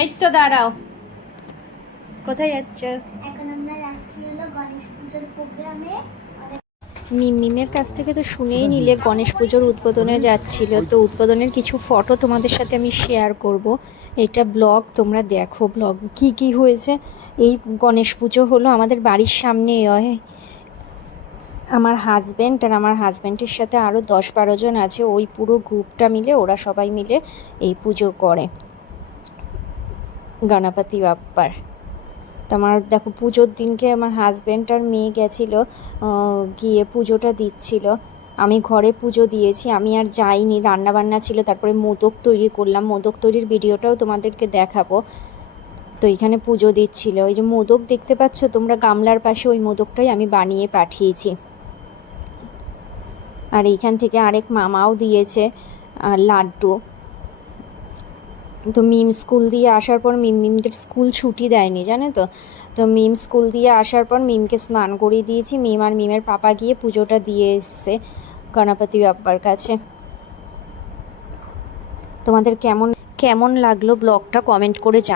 এই তো দাঁড়াও, কোথায় যাচ্ছ? এখন আমরা যাচ্ছি হলো গণেশ পুজোর প্রোগ্রামে। মিমের কাছ থেকে তো শুনেই নিলে গণেশ পুজোর উদ্বোধনে যাচ্ছিল, তো উদ্বোধনের কিছু ফটো তোমাদের সাথে আমি শেয়ার করব। এটা ব্লগ, তোমরা দেখো ব্লগ কি কি হয়েছে। এই গণেশ পুজো হলো আমাদের বাড়ির সামনে হয়। আমার হাজব্যান্ড আর আমার হাজব্যান্ডের সাথে আরও 10-12 জন আছে, ওই পুরো গ্রুপটা মিলে ওরা সবাই মিলে এই পুজো করে গণপতি বাপ্পার। তো আমার দেখো পুজোর দিনকে আমার হাজব্যান্ড আর মেয়ে গেছিলো, গিয়ে পুজোটা দিচ্ছিল। আমি ঘরে পুজো দিয়েছি, আমি আর যাইনি, রান্নাবান্না ছিল, তারপরে মোদক তৈরি করলাম, মোদক তৈরির ভিডিওটাও তোমাদেরকে দেখাবো। তো এখানে পুজো দিচ্ছিল, ওই যে মোদক দেখতে পাচ্ছ তোমরা গামলার পাশে, ওই মোদকটাই আমি বানিয়ে পাঠিয়েছি। আর এইখান থেকে আরেক মামাও দিয়েছে লাড্ডু। তো মিম স্কুল দিয়ে আসার পর মিমদের স্কুল ছুটি দেয়নি, জানো তো। তো মিম স্কুল দিয়ে আসার পর মিমকে স্নান করিয়ে দিয়েছি, মিম আর মিমের পাপা গিয়ে পুজোটা দিয়ে এসছে গণপতি বাপ্পার কাছে। তোমাদের কেমন কেমন লাগলো ব্লগটা কমেন্ট করে জানাও।